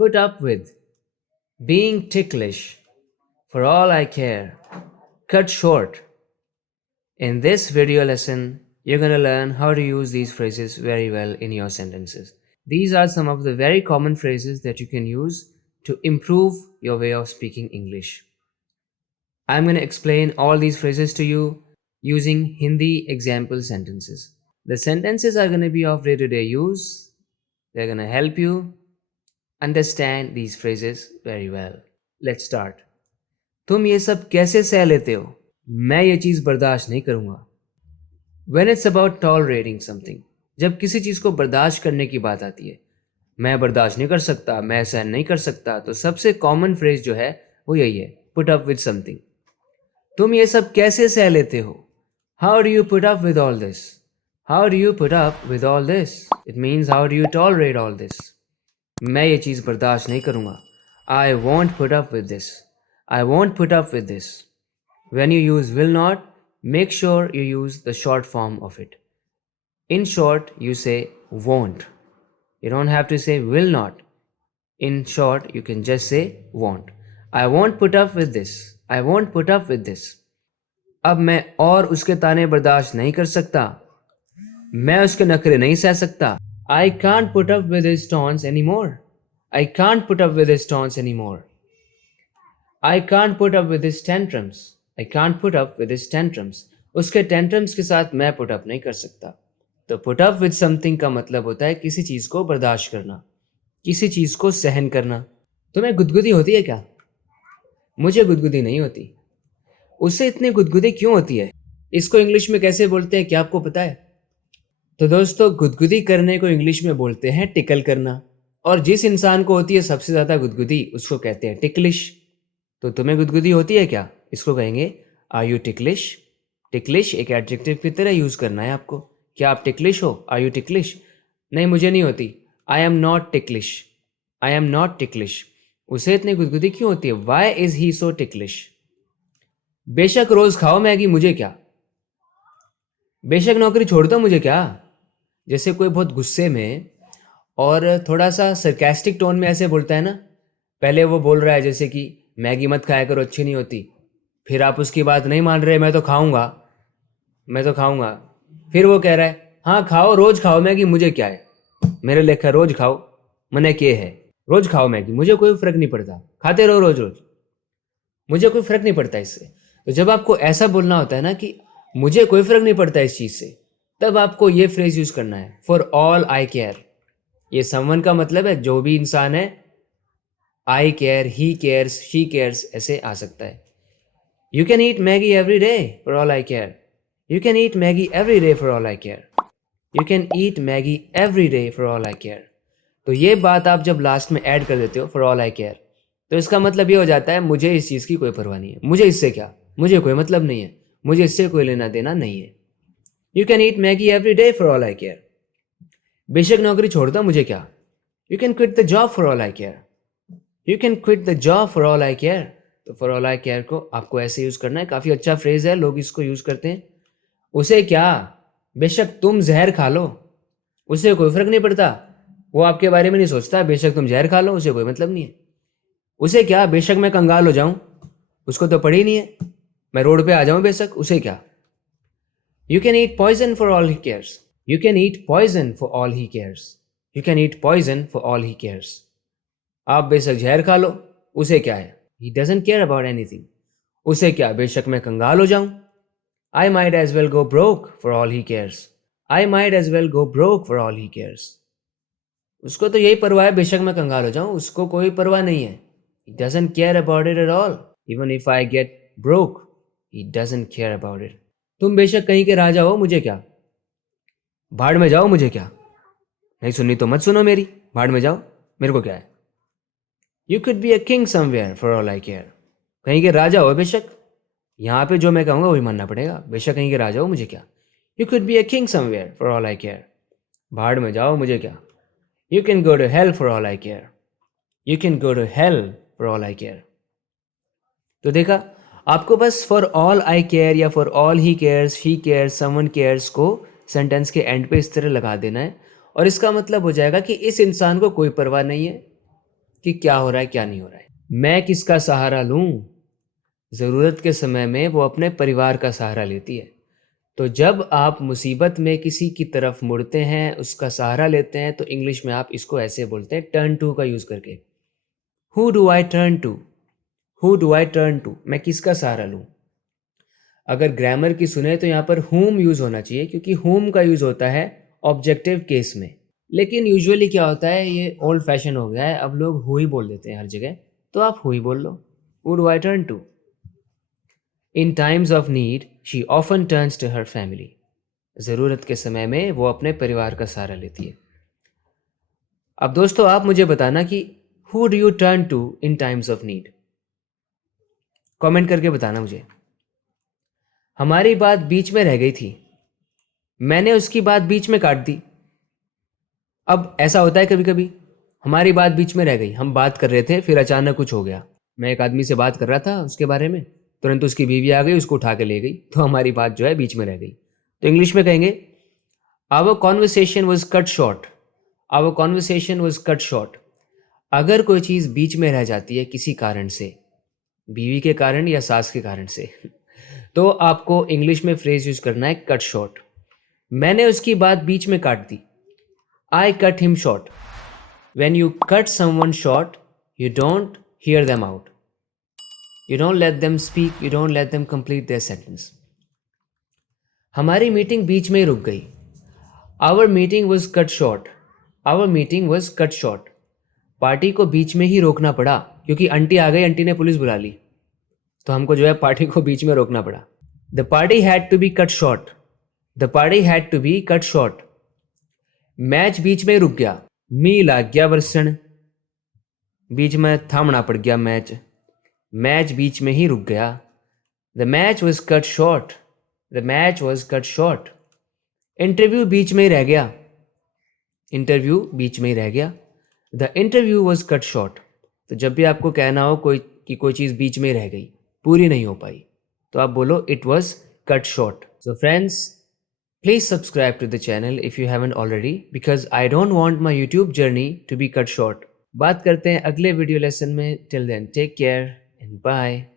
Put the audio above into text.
put up with, being ticklish, for all I care, cut short. In this video lesson, you're going to learn how to use these phrases very well in your sentences. These are some of the very common phrases that you can use to improve your way of speaking English. I'm going to explain all these phrases to you using Hindi example sentences. The sentences are going to be of day-to-day use. They're going to help you understand these phrases very well. Let's start. तुम ये सब कैसे सह लेते हो? मैं ये चीज़ बर्दाश्त नहीं करूँगा. When it's about tolerating something, जब किसी चीज़ को बर्दाश्त करने की बात आती है, मैं बर्दाश्त नहीं कर सकता, मैं सहन नहीं कर सकता, तो सबसे कॉमन फ्रेज जो है वो यही है, put up with something. तुम ये सब कैसे सह लेते हो? How do you put up with all this? How do you put up with all this? It means how do you tolerate all this? मैं ये चीज़ बर्दाश्त नहीं करूँगा. I won't put up with this. I won't put up with this. When you use will not, make sure you use the short form of it. In short, you say won't. You don't have to say will not. In short, you can just say won't. I won't put up with this. I won't put up with this. अब मैं और उसके ताने बर्दाश्त नहीं कर सकता. मैं उसके नखरे नहीं सह सकता. I can't put up with his taunts anymore. I can't put up with his taunts anymore. I can't put up with his tantrums. I can't put up with his tantrums. उसके tantrums के साथ मैं put up नहीं कर सकता. तो put up with something का मतलब होता है किसी चीज़ को बर्दाश्त करना, किसी चीज़ को सहन करना. तुम्हें गुदगुदी होती है क्या? मुझे गुदगुदी नहीं होती. उससे इतनी गुदगुदी क्यों होती है? इसको इंग्लिश में कैसे बोलते हैं, क्या आपको पता है? तो दोस्तों, गुदगुदी करने को इंग्लिश में बोलते हैं टिकल करना. और जिस इंसान को होती है सबसे ज़्यादा गुदगुदी, उसको कहते हैं टिकलिश. तो तुम्हें गुदगुदी होती है क्या? इसको कहेंगे आर यू टिकलिश. टिकलिश एक एडजेक्टिव की तरह यूज़ करना है आपको. क्या आप टिकलिश हो? Are you ticklish? नहीं, मुझे नहीं होती. I am not ticklish. I am not ticklish. उसे इतनी गुदगुदी क्यों होती है? Why is he so ticklish? बेशक रोज़ खाओ मैगी, मुझे क्या? बेशक नौकरी छोड़ दो, मुझे क्या? जैसे कोई बहुत गुस्से में और थोड़ा सा सरकास्टिक टोन में ऐसे बोलता है ना. पहले वो बोल रहा है जैसे कि मैगी मत खाया करो, अच्छी नहीं होती. फिर आप उसकी बात नहीं मान रहे, मैं तो खाऊंगा, मैं तो खाऊंगा. फिर वो कह रहा है हाँ खाओ, रोज़ खाओ मैगी, मुझे क्या है? मेरे लेखा रोज़ खाओ, मने के है. रोज़ खाओ मैगी, मुझे कोई फ़र्क नहीं पड़ता. खाते रहो रोज़ रोज़, मुझे कोई फ़र्क नहीं पड़ता इससे. तो जब आपको ऐसा बोलना होता है ना कि मुझे कोई फ़र्क नहीं पड़ता इस चीज़ से, तब आपको ये फ्रेज़ यूज़ करना है, फॉर ऑल आई केयर. ये समवन का मतलब है जो भी इंसान है. I care, he cares, she cares ऐसे आ सकता है. You can eat Maggi every day for all I care. You can eat Maggi every day for all I care. You can eat Maggi every day for all I care. तो ये बात आप जब last में add कर देते हो, for all I care, तो इसका मतलब ये हो जाता है मुझे इस चीज़ की कोई परवाह नहीं है. मुझे इससे क्या, मुझे कोई मतलब नहीं है, मुझे इससे कोई लेना देना नहीं है. You can eat Maggi every day for all I care. बेशक नौकरी छोड़ दो, मुझे क्या? You can quit the job for all I care. You can quit the job for all I care. तो फॉर ऑल आई केयर को आपको ऐसे यूज़ करना है. काफ़ी अच्छा फ्रेज़ है, लोग इसको यूज़ करते हैं. उसे क्या, बेशक तुम जहर खा लो, उसे कोई फ़र्क नहीं पड़ता. वो आपके बारे में नहीं सोचता. बेशक तुम जहर खा लो, उसे कोई मतलब नहीं है. उसे क्या, बेशक मैं कंगाल हो जाऊं, उसको तो पड़ी नहीं है. मैं रोड पे आ जाऊं, बेशक उसे क्या. You can eat poison for all he cares. You can eat poison for all he cares. You can eat poison for all he cares. आप बेशक जहर खा लो, उसे क्या है. He doesn't care about anything. उसे क्या, बेशक मैं कंगाल हो जाऊं. I might as well go broke for all he cares. I might as well go broke for all he cares. उसको तो यही परवाह है, बेशक मैं कंगाल हो जाऊं, उसको कोई परवाह नहीं है. He doesn't care about it at all. Even if I get broke, he doesn't care about it. तुम बेशक कहीं के राजा हो, मुझे क्या? भाड़ में जाओ, मुझे क्या? नहीं सुननी तो मत सुनो मेरी, भाड़ में जाओ, मेरे को क्या है? You could be a king somewhere for all I care. कहीं के राजा हो बेशक, यहाँ पे जो मैं कहूँगा वही मानना पड़ेगा. बेशक कहीं के राजा हो, मुझे क्या? You could be a king somewhere for all I care. भाड़ में जाओ, मुझे क्या? You can go to hell for all I care. You can go to hell for all I care. तो देखा, आपको बस फॉर ऑल आई केयर या for all he cares, she cares, someone cares को सेंटेंस के and पे इस तरह लगा देना है, और इसका मतलब हो जाएगा कि इस इंसान को कोई परवाह नहीं है, कि क्या हो रहा है क्या नहीं हो रहा है। मैं किसका सहारा लूं? ज़रूरत के समय में वो अपने परिवार का सहारा लेती है। तो जब आप मुसीबत में किसी की तरफ मुड़ते हैं, उसका सहारा लेते हैं, तो इंग्लिश में आप इसको ऐसे बोलते हैं टर्न टू का यूज़ करके। Who do I turn to? Who do I turn to? मैं किसका सहारा लूँ? अगर ग्रामर की सुने तो यहाँ पर whom यूज़ होना चाहिए, क्योंकि whom का यूज़ होता है ऑब्जेक्टिव केस में। लेकिन यूजुअली क्या होता है, ये ओल्ड फैशन हो गया है, अब लोग who ही बोल देते हैं हर जगह, तो आप who ही बोल लो। Who do I turn to? In times of need, she often turns to her family. ज़रूरत के समय में वो अपने परिवार का सहारा लेती है। अब दोस्तों आप मुझे बताना कि who do you turn to in times of need? Comment करके बताना मुझे। हमारी बात बीच में रह गई थी, मैंने उसकी बात बीच में काट दी। अब ऐसा होता है कभी कभी, हमारी बात बीच में रह गई, हम बात कर रहे थे फिर अचानक कुछ हो गया। मैं एक आदमी से बात कर रहा था उसके बारे में, तुरंत उसकी बीवी आ गई, उसको उठा के ले गई, तो हमारी बात जो है बीच में रह गई। तो इंग्लिश में कहेंगे our conversation was cut short. Our conversation was cut short. अगर कोई चीज़ बीच में रह जाती है किसी कारण से, बीवी के कारण या सास के कारण से, तो आपको इंग्लिश में फ्रेज यूज करना है कट शॉर्ट। मैंने उसकी बात बीच में काट दी। I cut him short. When you cut someone short, you don't hear them out. You don't let them speak, you don't let them complete their sentence. हमारी मीटिंग बीच में ही रुक गई। Our meeting was cut short. Our meeting was cut short. Party को बीच में ही रोकना पड़ा क्योंकि आंटी आ गई, आंटी ने पुलिस बुला ली, तो हमको जो है पार्टी को बीच में रोकना पड़ा। The party had to be cut short. The party had to be cut short. Match बीच में ही रुक गया। मी लाग गया बरसण। बीच में थामना पड़ गया मैच। मैच बीच में ही रुक गया। The match was cut short. The match was cut short. Interview बीच में ही रह गया। इंटरव्यू बीच में ही रह गया। The interview was cut short. तो जब भी आपको कहना हो कोई चीज़ बीच में रह गई, पूरी नहीं हो पाई, तो आप बोलो it was cut short. So friends, please subscribe to the channel if you haven't already, because I don't want my YouTube journey to be cut short. बात करते हैं अगले वीडियो लेसन में। Till then, take care and bye.